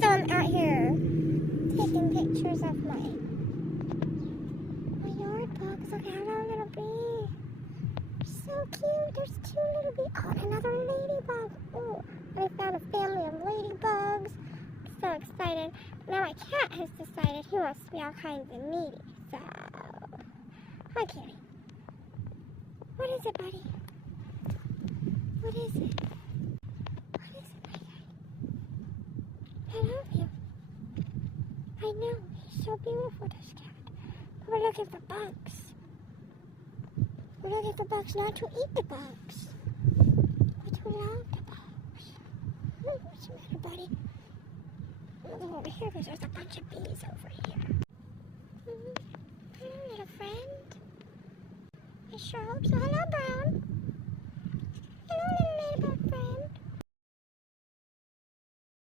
So I'm out here taking pictures of my yard bugs. Look how little little bee. So cute. There's two little bees. Oh, and another ladybug. Oh, I found a family of ladybugs. I'm so excited. Now my cat has decided he wants to be all kinds of needy. So, hi kitty. What is it, buddy? What is it? What is it, my guy? I love you. I know. He's so beautiful, this cat. But we're looking for bugs. We're looking for bugs, not to eat the bugs, but to love the bugs. What's the matter, buddy? I'll go over here because there's a bunch of bees over here. Hello, little friend. I sure hope so. Hello, Brown.